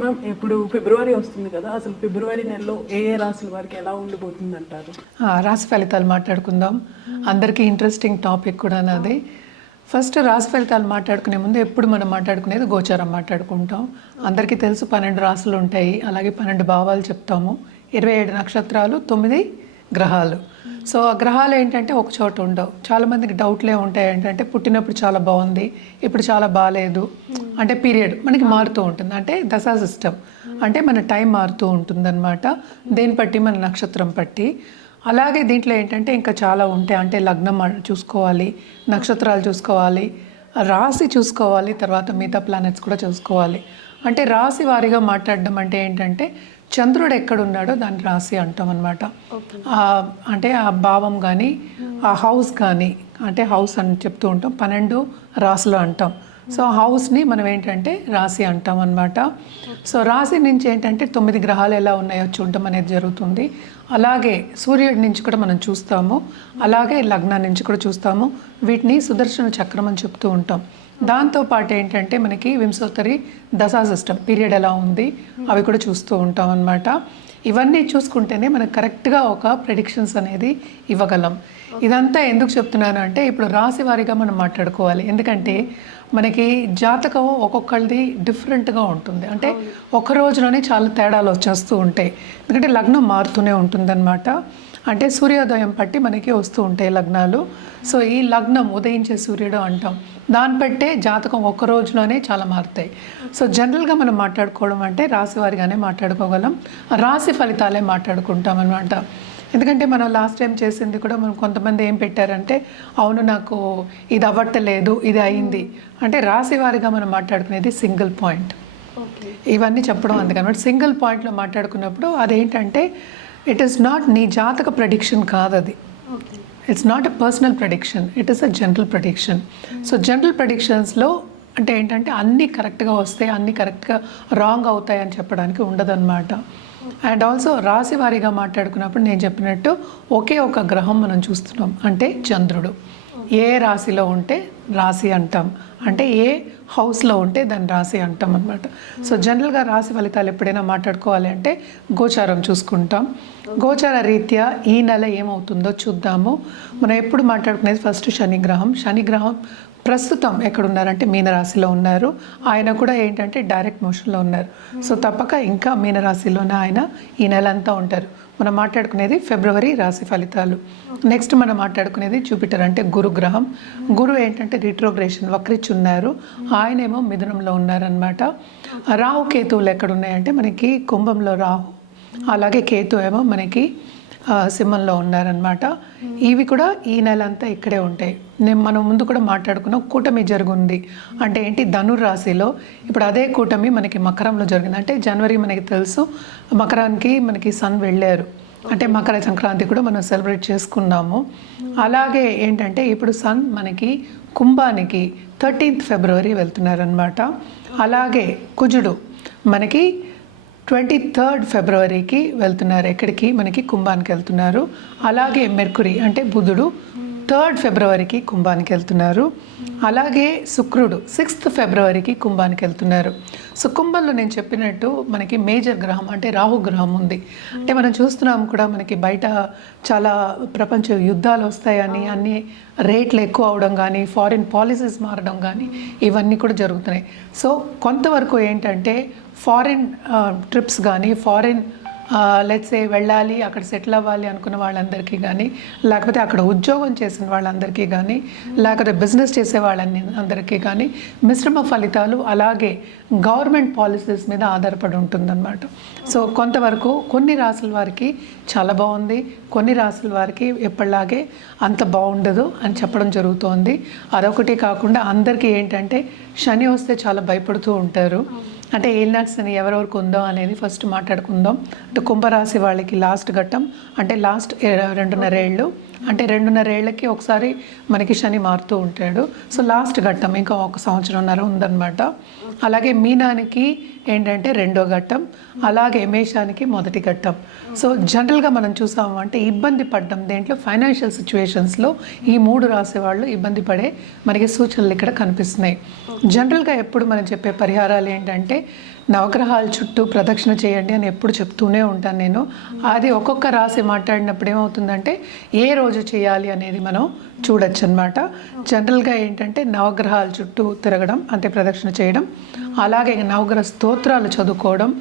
Ma'am ఇప్పుడు ఫిబ్రవరి వస్తుంది కదా, అసలు ఫిబ్రవరి నెలలో ఏ ఏ రాశుల వారికి ఎలా ఉండిపోతుంది అంటారు? రాశి ఫలితాలు మాట్లాడుకుందాం. అందరికీ ఇంట్రెస్టింగ్ టాపిక్ కూడా నాది. ఫస్ట్ రాశి ఫలితాలు మాట్లాడుకునే ముందు ఎప్పుడు మనం మాట్లాడుకునేది గోచారం మాట్లాడుకుంటాం. అందరికీ తెలుసు 12 రాశులు ఉంటాయి, అలాగే 12 భావాలు చెప్తాము, 27 నక్షత్రాలు, 9 గ్రహాలు. సో ఆ గ్రహాలు ఏంటంటే ఒక చోట ఉండవు. చాలామందికి డౌట్లే ఉంటాయి ఏంటంటే పుట్టినప్పుడు చాలా బాగుంది, ఇప్పుడు చాలా బాగాలేదు. అంటే పీరియడ్ మనకి మారుతూ ఉంటుంది, అంటే దశా సిస్టమ్ అంటే మన టైం మారుతూ ఉంటుంది అనమాట. దేని బట్టి మన నక్షత్రం బట్టి. అలాగే దీంట్లో ఏంటంటే ఇంకా చాలా ఉంటాయి. అంటే లగ్నం చూసుకోవాలి, నక్షత్రాలు చూసుకోవాలి, రాశి చూసుకోవాలి, తర్వాత మిగతా ప్లానెట్స్ కూడా చూసుకోవాలి. అంటే రాశి వారీగా మాట్లాడడం అంటే ఏంటంటే చంద్రుడు ఎక్కడున్నాడో దాన్ని రాశి అంటాం అనమాట. అంటే ఆ భావం కానీ ఆ హౌస్ కానీ, అంటే హౌస్ అని చెప్తూ ఉంటాం, 12 రాశులు అంటాం. సో హౌస్ని మనం ఏంటంటే రాశి అంటాం అనమాట. సో రాశి నుంచి ఏంటంటే 9 గ్రహాలు ఎలా ఉన్నాయో చూడటం అనేది జరుగుతుంది. అలాగే సూర్యుడి నుంచి కూడా మనం చూస్తాము, అలాగే లగ్నం నుంచి కూడా చూస్తాము. వీటిని సుదర్శన చక్రం అని చెప్తూ ఉంటాం. దాంతోపాటు ఏంటంటే మనకి వింశోత్తరి దశా సిస్టమ్ పీరియడ్ ఎలా ఉంది అవి కూడా చూస్తూ ఉంటాం అనమాట. ఇవన్నీ చూసుకుంటేనే మనకు కరెక్ట్గా ఒక ప్రెడిక్షన్స్ అనేది ఇవ్వగలం. ఇదంతా ఎందుకు చెప్తున్నాను అంటే ఇప్పుడు రాశి వారీగా మనం మాట్లాడుకోవాలి. ఎందుకంటే మనకి జాతకం ఒక్కొక్కరిది డిఫరెంట్గా ఉంటుంది. అంటే ఒక రోజులోనే చాలా తేడాలు వచ్చేస్తూ ఉంటాయి. ఎందుకంటే లగ్నం మారుతూనే ఉంటుందన్నమాట. అంటే సూర్యోదయం బట్టి మనకి వస్తూ ఉంటాయి లగ్నాలు. సో ఈ లగ్నం ఉదయించే సూర్యుడు అంటాం. దాన్ని బట్టే జాతకం ఒక్క రోజులోనే చాలా మారుతాయి. సో జనరల్గా మనం మాట్లాడుకోవడం అంటే రాశి వారిగానే మాట్లాడుకోగలం, రాశి ఫలితాలే మాట్లాడుకుంటాం అనమాట. ఎందుకంటే మనం లాస్ట్ టైం చేసింది కూడా మనం కొంతమంది ఏం పెట్టారంటే అవును నాకు ఇది అవ్వట్లేదు, ఇది అయింది అంటే రాశి వారిగా మనం మాట్లాడుకునేది సింగిల్ పాయింట్. ఇవన్నీ చెప్పడం అందుకనమాట. సింగిల్ పాయింట్లో మాట్లాడుకున్నప్పుడు అదేంటంటే ఇట్ ఈస్ నాట్ నీ జాతక ప్రెడిక్షన్ కాదు అది. It's not a personal prediction, it is a general prediction. So general ప్రెడిక్షన్స్లో అంటే ఏంటంటే అన్నీ కరెక్ట్గా వస్తాయి, అన్నీ కరెక్ట్గా రాంగ్ అవుతాయి అని చెప్పడానికి ఉండదన్నమాట. అండ్ ఆల్సో రాశి వారీగా మాట్లాడుకున్నప్పుడు నేను చెప్పినట్టు ఒకే ఒక గ్రహం మనం చూస్తున్నాం, అంటే చంద్రుడు. ఏ రాశిలో ఉంటే రాశి అంటాం, అంటే ఏ హౌస్లో ఉంటే దాన్ని రాశి అంటాం అనమాట. సో జనరల్గా రాశి ఫలితాలు ఎప్పుడైనా మాట్లాడుకోవాలి అంటే గోచారం చూసుకుంటాం. గోచార రీత్యా ఈ నెల ఏమవుతుందో చూద్దాము. మనం ఎప్పుడు మాట్లాడుకునేది ఫస్ట్ శనిగ్రహం. శనిగ్రహం ప్రస్తుతం ఎక్కడున్నారంటే మీనరాశిలో ఉన్నారు. ఆయన కూడా ఏంటంటే డైరెక్ట్ మోషన్లో ఉన్నారు. సో తప్పక ఇంకా మీనరాశిలోనే ఆయన ఈ నెల అంతా ఉంటారు. మనం మాట్లాడుకునేది ఫిబ్రవరి రాశి ఫలితాలు. నెక్స్ట్ మనం మాట్లాడుకునేది జూపిటర్ అంటే గురుగ్రహం. గురు ఏంటంటే రిట్రోగ్రేషన్ వక్రిచున్నారు, ఆయనేమో మిథునంలో ఉన్నారనమాట. రాహు కేతువులు ఎక్కడున్నాయంటే మనకి కుంభంలో రాహు, అలాగే కేతు ఏమో మనకి సింహంలో ఉన్నారనమాట. ఇవి కూడా ఈ నెల అంతా ఇక్కడే ఉంటాయి. మనం ముందు కూడా మాట్లాడుకున్నాం, కూటమి జరుగుంది అంటే ఏంటి ధనుర్రాశిలో. ఇప్పుడు అదే కూటమి మనకి మకరంలో జరిగింది. అంటే జనవరి మనకి తెలుసు మకరానికి మనకి సన్ వెళ్ళారు, అంటే మకర సంక్రాంతి కూడా మనం సెలబ్రేట్ చేసుకున్నాము. అలాగే ఏంటంటే ఇప్పుడు సన్ మనకి కుంభానికి 13th ఫిబ్రవరి వెళ్తున్నారనమాట. అలాగే కుజుడు మనకి 23rd ఫిబ్రవరికి వెళ్తున్నారు. ఎక్కడికి మనకి కుంభానికి వెళ్తున్నారు. అలాగే మెర్కురీ అంటే బుధుడు 3rd ఫిబ్రవరికి కుంభానికి వెళ్తున్నారు. అలాగే శుక్రుడు 6th ఫిబ్రవరికి కుంభానికి వెళ్తున్నారు. సో కుంభంలో నేను చెప్పినట్టు మనకి మేజర్ గ్రహం అంటే రాహు గ్రహం ఉంది. అంటే మనం చూస్తున్నాం కూడా మనకి బయట చాలా ప్రపంచ యుద్ధాలు వస్తాయని, అన్ని రేట్లు ఎక్కువ అవడం కానీ, ఫారిన్ పాలసీస్ మారడం కానీ ఇవన్నీ కూడా జరుగుతున్నాయి. సో కొంతవరకు ఏంటంటే ఫారిన్ ట్రిప్స్ కానీ, ఫారిన్ లెట్స్ వెళ్ళాలి అక్కడ సెటిల్ అవ్వాలి అనుకున్న వాళ్ళందరికీ కానీ, లేకపోతే అక్కడ ఉద్యోగం చేసిన వాళ్ళందరికీ కానీ, లేకపోతే బిజినెస్ చేసే అందరికీ కానీ మిశ్రమ ఫలితాలు, అలాగే గవర్నమెంట్ పాలసీస్ మీద ఆధారపడి ఉంటుందన్నమాట. సో కొంతవరకు కొన్ని రాసుల వారికి చాలా బాగుంది, కొన్ని రాసుల వారికి ఎప్పటిలాగే అంత బాగుండదు అని చెప్పడం జరుగుతోంది. అదొకటి కాకుండా అందరికీ ఏంటంటే శని వస్తే చాలా భయపడుతూ ఉంటారు. అంటే ఏలినాటి శని ఎవరెవరికి ఉందో అనేది ఫస్ట్ మాట్లాడుకుందాం. అంటే కుంభరాశి వాళ్ళకి లాస్ట్ ఘట్టం అంటే లాస్ట్ 2.5 ఏళ్ళు, అంటే 2.5 ఏళ్ళకి ఒకసారి మనకి శని మారుతూ ఉంటాడు. సో లాస్ట్ ఘట్టం ఇంకా 1 సంవత్సరంన్నర ఉందన్నమాట. అలాగే మీనానికి ఏంటంటే 2వ ఘట్టం, అలాగే మేషానికి 1వ ఘట్టం. సో జనరల్గా మనం చూసాము అంటే ఇబ్బంది పడ్డం దేంట్లో ఫైనాన్షియల్ సిచ్యువేషన్స్లో ఈ 3 రాసే వాళ్ళు ఇబ్బంది పడే మనకి సూచనలు ఇక్కడ కనిపిస్తున్నాయి. జనరల్గా ఎప్పుడు మనం చెప్పే పరిహారాలు ఏంటంటే నవగ్రహాల చుట్టూ ప్రదక్షిణ చేయండి అని ఎప్పుడు చెప్తూనే ఉంటాను నేను. అది ఒక్కొక్క రాశి మాట్లాడినప్పుడు ఏమవుతుందంటే ఏ రోజు చేయాలి అనేది మనం చూడొచ్చు అనమాట. జనరల్గా ఏంటంటే నవగ్రహాల చుట్టూ తిరగడం అంటే ప్రదక్షిణ చేయడం, అలాగే నవగ్రహ స్తోత్రాలు చదువుకోవడం,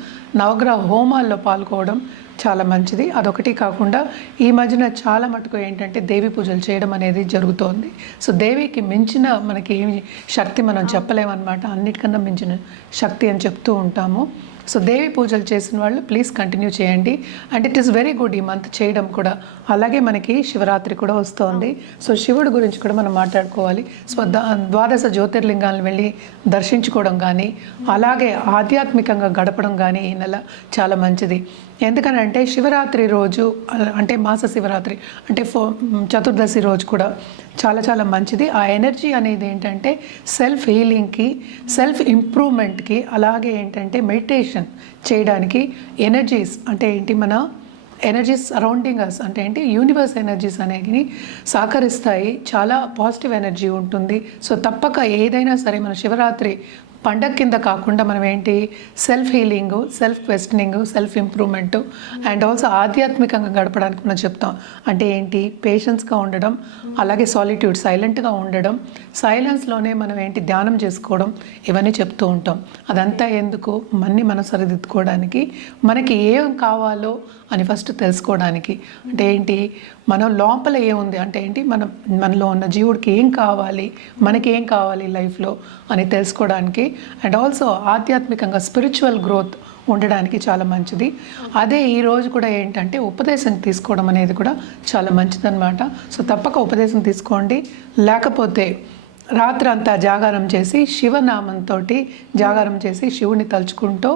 నవగ్రహ హోమాల్లో పాల్గొవడం చాలా మంచిది. అదొకటి కాకుండా ఈ మధ్యన చాలా మటుకు ఏంటంటే దేవి పూజలు చేయడం అనేది జరుగుతోంది. సో దేవికి మించిన మనకి ఏమి శక్తి మనం చెప్పలేమన్నమాట. అన్నిటికన్నా మించిన శక్తి అని చెప్తూ ఉంటాము. సో దేవి పూజలు చేసిన వాళ్ళు ప్లీజ్ కంటిన్యూ చేయండి. And it is very good ఈ మంత్ చేయడం కూడా. అలాగే మనకి శివరాత్రి కూడా వస్తోంది. సో శివుడి గురించి కూడా మనం మాట్లాడుకోవాలి. సో ద్వాదశ జ్యోతిర్లింగాలను వెళ్ళి దర్శించుకోవడం కానీ, అలాగే ఆధ్యాత్మికంగా గడపడం కానీ ఈ నెల చాలా మంచిది. ఎందుకనంటే శివరాత్రి రోజు అంటే మాస శివరాత్రి అంటే చతుర్దశి రోజు కూడా చాలా చాలా మంచిది. ఆ ఎనర్జీ అనేది ఏంటంటే సెల్ఫ్ హీలింగ్కి, సెల్ఫ్ ఇంప్రూవ్మెంట్కి, అలాగే ఏంటంటే మెడిటేషన్ చేయడానికి ఎనర్జీస్ అంటే ఏంటి మన ఎనర్జీస్ సరౌండింగ్ అస్ అంటే ఏంటి యూనివర్స్ ఎనర్జీస్ అనేవి సహకరిస్తాయి. చాలా పాజిటివ్ ఎనర్జీ ఉంటుంది. సో తప్పక ఏదైనా సరే మన శివరాత్రి పండగ కింద కాకుండా మనం ఏంటి self healing, self questioning, self improvement and also ఆధ్యాత్మికంగా గడపడానికి మనం చెప్తాం. అంటే ఏంటి పేషెన్స్గా ఉండడం, అలాగే సాలిట్యూడ్ సైలెంట్గా ఉండడం, సైలెన్స్లోనే మనం ఏంటి ధ్యానం చేసుకోవడం, ఇవన్నీ చెప్తూ ఉంటాం. అదంతా ఎందుకు మనం సరిదిద్దుకోవడానికి, మనకి ఏం కావాలో అని ఫస్ట్ తెలుసుకోవడానికి. అంటే ఏంటి మనం లోపల ఏముంది అంటే ఏంటి మనలో ఉన్న జీవుడికి ఏం కావాలి, మనకి ఏం కావాలి లైఫ్లో అని తెలుసుకోవడానికి అండ్ ఆల్సో ఆధ్యాత్మికంగా స్పిరిచువల్ గ్రోత్ ఉండడానికి చాలా మంచిది. అదే ఈరోజు కూడా ఏంటంటే ఉపదేశం తీసుకోవడం అనేది కూడా చాలా మంచిదన్నమాట. సో తప్పక ఉపదేశం తీసుకోండి. లేకపోతే రాత్రంతా జాగారం చేసి శివనామంతో జాగారం చేసి శివుని తలుచుకుంటూ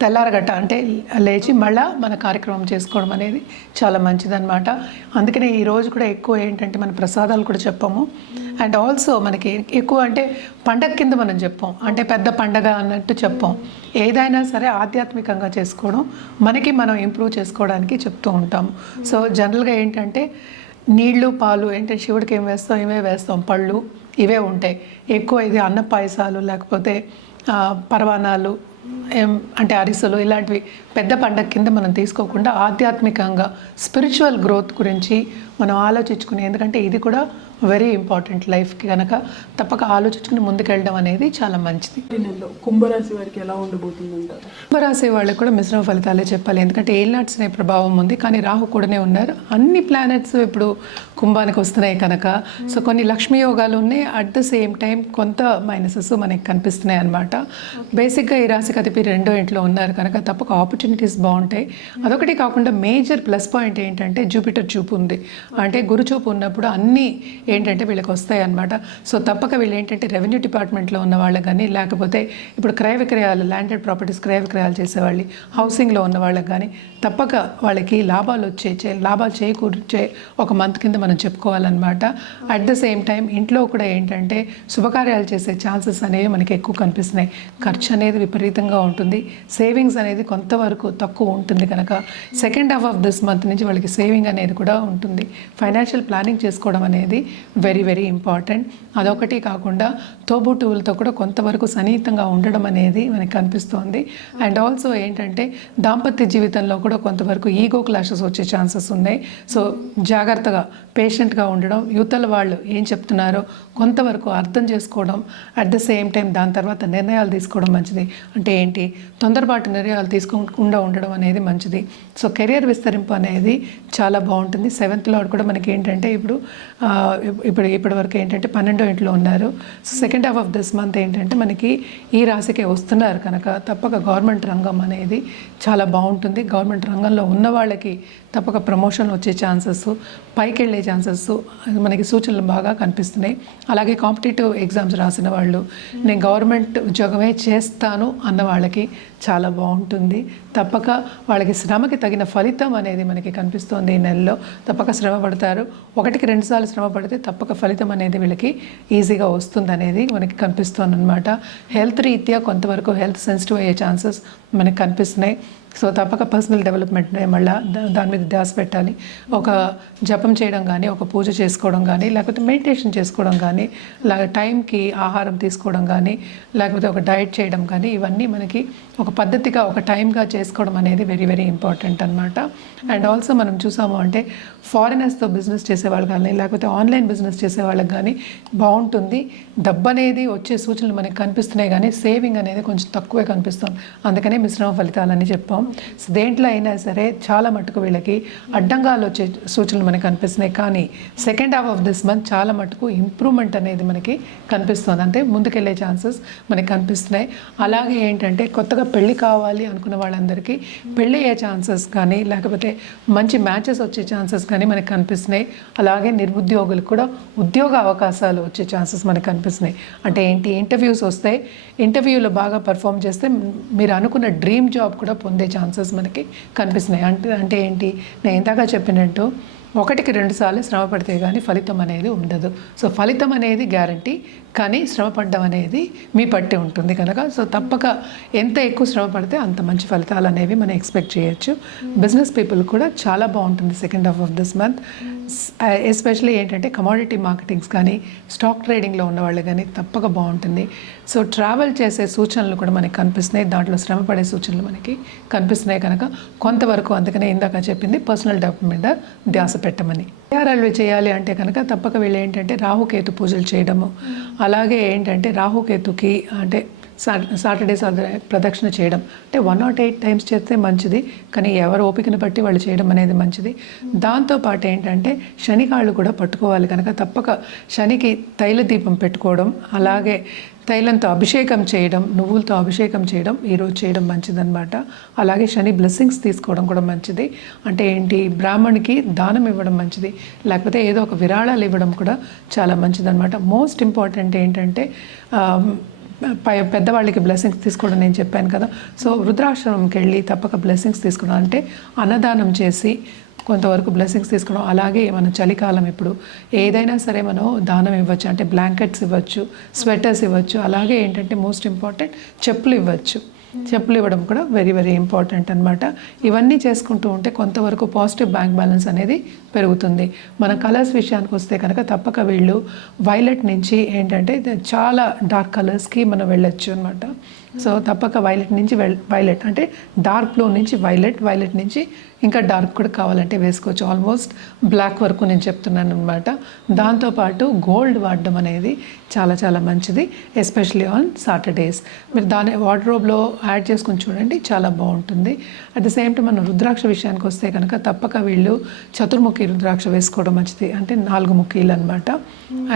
తెల్లారగట్ట అంటే లేచి మళ్ళీ మన కార్యక్రమం చేసుకోవడం అనేది చాలా మంచిదన్నమాట. అందుకనే ఈరోజు కూడా ఎక్కువ ఏంటంటే మన ప్రసాదాలు కూడా చెప్పాము. అండ్ ఆల్సో మనకి ఎక్కువ అంటే పండగ కింద మనం చెప్పాం, అంటే పెద్ద పండగ అన్నట్టు చెప్పాం. ఏదైనా సరే ఆధ్యాత్మికంగా చేసుకోవడం, మనకి మనం ఇంప్రూవ్ చేసుకోవడానికి చెప్తూ ఉంటాము. సో జనరల్గా ఏంటంటే నీళ్ళు పాలు ఏంటంటే శివుడికి ఏం వేస్తాం, ఇవే వేస్తాం, పళ్ళు ఇవే ఉంటాయి ఎక్కువ. ఇది అన్న పాయసాలు లేకపోతే పరవానాలు అంటే అరిసెలు ఇలాంటివి పెద్ద పండగ కింద మనం తీసుకోకుండా ఆధ్యాత్మికంగా స్పిరిచువల్ గ్రోత్ గురించి మనం ఆలోచించుకుని, ఎందుకంటే ఇది కూడా వెరీ ఇంపార్టెంట్ లైఫ్కి కనుక తప్పక ఆలోచించుకుని ముందుకెళ్ళడం అనేది చాలా మంచిది. కుంభరాశి వారికి ఎలా ఉండబోతుందంటారు? కుంభరాశి వాళ్ళకి కూడా మిశ్రమ ఫలితాలే చెప్పాలి. ఎందుకంటే ఏలినాట్స్ అనే ప్రభావం ఉంది, కానీ రాహు కూడానే ఉన్నారు. అన్ని ప్లానెట్స్ ఇప్పుడు కుంభానికి వస్తున్నాయి కనుక సో కొన్ని లక్ష్మీ యోగాలు ఉన్నాయి. అట్ ద సేమ్ టైం కొంత మైనసెస్ మనకి కనిపిస్తున్నాయి అన్నమాట. బేసిక్గా ఈ రాశికి అతిపి 2వ ఇంట్లో ఉన్నారు కనుక తప్పక ఆపర్చునిటీస్ బాగుంటాయి. అదొకటి కాకుండా మేజర్ ప్లస్ పాయింట్ ఏంటంటే జూపిటర్ చూపు ఉంది. అంటే గురు చూపు ఉన్నప్పుడు అన్నీ ఏంటంటే వీళ్ళకి వస్తాయి అన్నమాట. సో తప్పక వీళ్ళు ఏంటంటే రెవెన్యూ డిపార్ట్మెంట్లో ఉన్న వాళ్ళకి కానీ, లేకపోతే ఇప్పుడు క్రయ విక్రయాలు ల్యాండెడ్ ప్రాపర్టీస్ క్రయ విక్రయాలు చేసేవాళ్ళు, హౌసింగ్లో ఉన్న వాళ్ళకి కానీ తప్పక వాళ్ళకి లాభాలు లాభాలు చేకూర్చే ఒక మంత్ కింద మనం చెప్పుకోవాలన్నమాట. అట్ ద సేమ్ టైం ఇంట్లో కూడా ఏంటంటే శుభకార్యాలు చేసే ఛాన్సెస్ అనేవి మనకి ఎక్కువ కనిపిస్తున్నాయి. ఖర్చు అనేది విపరీతంగా ఉంటుంది, సేవింగ్స్ అనేది కొంతవరకు తక్కువ ఉంటుంది కనుక second half of this month నుంచి వాళ్ళకి సేవింగ్ అనేది కూడా ఉంటుంది. ఫైనాన్షియల్ ప్లానింగ్ చేసుకోవడం అనేది వెరీ వెరీ ఇంపార్టెంట్. అదొకటి కాకుండా తోబుట్టువులతో కూడా కొంతవరకు సన్నిహితంగా ఉండడం అనేది మనకి కనిపిస్తోంది. అండ్ ఆల్సో ఏంటంటే దాంపత్య జీవితంలో కూడా కొంతవరకు ఈగో క్లాషెస్ వచ్చే ఛాన్సెస్ ఉన్నాయి. సో జాగ్రత్తగా పేషెంట్గా ఉండడం, యువతల వాళ్ళు ఏం చెప్తున్నారో కొంతవరకు అర్థం చేసుకోవడం, అట్ ద సేమ్ టైం దాని తర్వాత నిర్ణయాలు తీసుకోవడం మంచిది. అంటే ఏంటి తొందరపాటు నిర్ణయాలు తీసుకోకుండా ఉండడం అనేది మంచిది. సో కెరియర్ విస్తరింపు అనేది చాలా బాగుంటుంది. 7th లార్డ్ కూడా మనకి ఏంటంటే ఇప్పటి వరకు ఏంటంటే 12వ ఇంట్లో ఉన్నారు. So second half of this month ఏంటంటే మనకి ఈ రాశికే వస్తున్నారు కనుక తప్పక గవర్నమెంట్ రంగం అనేది చాలా బాగుంటుంది. గవర్నమెంట్ రంగంలో ఉన్న వాళ్ళకి తప్పక ప్రమోషన్ వచ్చే ఛాన్సెస్, పైకి వెళ్ళే ఛాన్సెస్ మనకి సూచనలు బాగా కనిపిస్తున్నాయి. అలాగే కాంపిటేటివ్ ఎగ్జామ్స్ రాసిన వాళ్ళు, నేను గవర్నమెంట్ ఉద్యోగమే చేస్తాను అన్న వాళ్ళకి చాలా బాగుంటుంది. తప్పక వాళ్ళకి శ్రమకి తగిన ఫలితం అనేది మనకి కనిపిస్తుంది. ఈ నెలలో తప్పక శ్రమ పడతారు. 1కి 2 సార్లు శ్రమ పడితే తప్పక ఫలితం అనేది వీళ్ళకి ఈజీగా వస్తుంది అనేది మనకి కనిపిస్తుంది అనమాట. హెల్త్ రీత్యా కొంతవరకు హెల్త్ సెన్సిటివ్ అయ్యే ఛాన్సెస్ మనకి కనిపిస్తున్నాయి. సో తప్పక పర్సనల్ డెవలప్మెంట్ మళ్ళీ దాని మీద ధ్యాస పెట్టాలి. ఒక జపం చేయడం కానీ, ఒక పూజ చేసుకోవడం కానీ, లేకపోతే మెడిటేషన్ చేసుకోవడం కానీ, టైంకి ఆహారం తీసుకోవడం కానీ, లేకపోతే ఒక డైట్ చేయడం కానీ, ఇవన్నీ మనకి ఒక పద్ధతిగా ఒక టైంగా చేసుకోవడం అనేది వెరీ వెరీ ఇంపార్టెంట్ అనమాట. అండ్ ఆల్సో మనం చూసాము అంటే ఫారినర్స్తో బిజినెస్ చేసేవాళ్ళు కానీ లేకపోతే ఆన్లైన్ బిజినెస్ చేసే వాళ్ళకి కానీ బాగుంటుంది. డబ్బు అనేది వచ్చే సూచనలు మనకి కనిపిస్తున్నాయి కానీ సేవింగ్ అనేది కొంచెం తక్కువే కనిపిస్తుంది. అందుకనే మిశ్రమ ఫలితాలని చెప్పాం. సో దేంట్లో అయినా సరే చాలా మటుకు వీళ్ళకి అడ్డంగాలు వచ్చే సూచనలు మనకి కనిపిస్తున్నాయి. కానీ second half of this month చాలా మటుకు ఇంప్రూవ్మెంట్ అనేది మనకి కనిపిస్తుంది. అంటే ముందుకెళ్ళే ఛాన్సెస్ మనకి కనిపిస్తున్నాయి. అలాగే ఏంటంటే కొత్తగా పెళ్ళి కావాలి అనుకున్న వాళ్ళందరికీ పెళ్ళి అయ్యే ఛాన్సెస్ కానీ లేకపోతే మంచి మ్యాచెస్ వచ్చే ఛాన్సెస్ కానీ మనకి కనిపిస్తున్నాయి. అలాగే నిరుద్యోగులకు కూడా ఉద్యోగ అవకాశాలు వచ్చే ఛాన్సెస్ మనకి కనిపిస్తున్నాయి. అంటే ఏంటి, ఇంటర్వ్యూస్ వస్తాయి. ఇంటర్వ్యూలో బాగా పర్ఫామ్ చేస్తే మీరు అనుకున్న డ్రీమ్ జాబ్ కూడా పొందే ఛాన్సెస్ మనకి కనిపిస్తున్నాయి. అంటే ఏంటి, నేను ఇందాక చెప్పినట్టు 1కి 2 సార్లు శ్రమ పడితే కానీ ఫలితం అనేది ఉండదు. సో ఫలితం అనేది గ్యారంటీ, కానీ శ్రమ పడడం అనేది మీ పట్టి ఉంటుంది కనుక సో తప్పక ఎంత ఎక్కువ శ్రమ పడితే అంత మంచి ఫలితాలు అనేవి మనం ఎక్స్పెక్ట్ చేయొచ్చు. బిజినెస్ పీపుల్ కూడా చాలా బాగుంటుంది second half of this month. Especially ఏంటంటే కమోడిటీ మార్కెటింగ్స్ కానీ స్టాక్ ట్రేడింగ్లో ఉన్న వాళ్ళు కానీ తప్పక బాగుంటుంది. సో ట్రావెల్ చేసే సూచనలు కూడా మనకి కనిపిస్తున్నాయి. దాంట్లో శ్రమ పడే సూచనలు మనకి కనిపిస్తున్నాయి కనుక కొంతవరకు, అందుకనే ఇందాక చెప్పింది పర్సనల్ డెవలప్మెంట్ మీద ధ్యాస పెట్టమని. పరిహారాలు చేయాలి అంటే కనుక తప్పక వీళ్ళు ఏంటంటే రాహుకేతు పూజలు చేయడము, అలాగే ఏంటంటే రాహుకేతుకి అంటే సాటర్డే ప్రదక్షిణ చేయడం అంటే 108 టైమ్స్ చేస్తే మంచిది. కానీ ఎవరు ఓపికను బట్టి వాళ్ళు చేయడం అనేది మంచిది. దాంతోపాటు ఏంటంటే శనికాళ్ళు కూడా పట్టుకోవాలి కనుక తప్పక శనికి తైల దీపం పెట్టుకోవడం, అలాగే తైలంతో అభిషేకం చేయడం, నువ్వులతో అభిషేకం చేయడం ఈరోజు చేయడం మంచిదన్నమాట. అలాగే శని బ్లెస్సింగ్స్ తీసుకోవడం కూడా మంచిది. అంటే ఏంటి, బ్రాహ్మణికి దానం ఇవ్వడం మంచిది, లేకపోతే ఏదో ఒక విరాళాలు ఇవ్వడం కూడా చాలా మంచిదన్నమాట. మోస్ట్ ఇంపార్టెంట్ ఏంటంటే పెద్దవాళ్ళకి బ్లెస్సింగ్స్ తీసుకోవడం నేను చెప్పాను కదా. సో వృద్ధాశ్రమంకి వెళ్ళి తప్పక బ్లెస్సింగ్స్ తీసుకోవడం అంటే అన్నదానం చేసి కొంతవరకు బ్లెస్సింగ్స్ తీసుకోవడం. అలాగే మనం చలికాలం ఇప్పుడు ఏదైనా సరే మనం దానం ఇవ్వచ్చు. అంటే బ్లాంకెట్స్ ఇవ్వచ్చు, స్వెటర్స్ ఇవ్వచ్చు, అలాగే ఏంటంటే మోస్ట్ ఇంపార్టెంట్ చెప్పులు ఇవ్వచ్చు. చెప్పులు ఇవ్వడం కూడా వెరీ వెరీ ఇంపార్టెంట్ అనమాట. ఇవన్నీ చేసుకుంటూ ఉంటే కొంతవరకు పాజిటివ్ బ్యాంక్ బ్యాలెన్స్ అనేది పెరుగుతుంది. మన కలర్స్ విషయానికి వస్తే కనుక తప్పక వీళ్ళు వైలెట్ నుంచి ఏంటంటే చాలా డార్క్ కలర్స్కి మనం వెళ్ళొచ్చు అనమాట. సో తప్పక వైలెట్ నుంచి వైలెట్ అంటే డార్క్ బ్లూ నుంచి వైలెట్ నుంచి ఇంకా డార్క్ కూడా కావాలంటే వేసుకోవచ్చు. ఆల్మోస్ట్ బ్లాక్ వరకు నేను చెప్తున్నాను అనమాట. దాంతోపాటు గోల్డ్ వాడడం అనేది చాలా చాలా మంచిది, ఎస్పెషలీ ఆన్ సాటర్డేస్. మీరు దాని వార్డ్రోబ్లో యాడ్ చేసుకుని చూడండి, చాలా బాగుంటుంది. అట్ ద సేమ్ టైం మనం రుద్రాక్ష విషయానికి వస్తే కనుక తప్పక వీళ్ళు చతుర్ముఖి రుద్రాక్ష వేసుకోవడం మంచిది, అంటే 4 ముఖీలు అనమాట.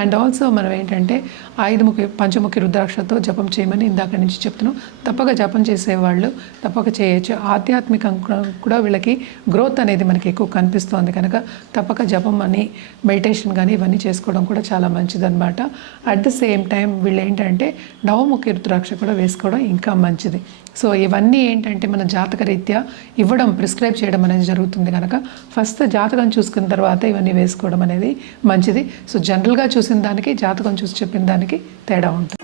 అండ్ ఆల్సో మనం ఏంటంటే 5 ముఖి పంచముఖి రుద్రాక్షతో జపం చేయమని ఇందాక నుంచి చెప్తున్నాం. తప్పక జపం చేసేవాళ్ళు తప్పక చేయొచ్చు. ఆధ్యాత్మికంగా కూడా వీళ్ళకి గ్రోత్ అనేది మనకి ఎక్కువ కనిపిస్తుంది కనుక తప్పక జపం అని మెడిటేషన్ కానీ ఇవన్నీ చేసుకోవడం కూడా చాలా మంచిదన్నమాట. అట్ ద సేమ్ టైం వీళ్ళు ఏంటంటే నవముఖి రుద్రాక్ష కూడా వేసుకోవడం ఇంకా మంచిది. సో ఇవన్నీ ఏంటంటే మన జాతక రీత్యా ఇవ్వడం, ప్రిస్క్రైబ్ చేయడం అనేది జరుగుతుంది కనుక ఫస్ట్ జాతకం చూసుకున్న తర్వాత ఇవన్నీ వేసుకోవడం అనేది మంచిది. సో జనరల్గా చూసిన దానికి జాతకం చూసి చెప్పిన దానికి తేడా ఉంటుంది.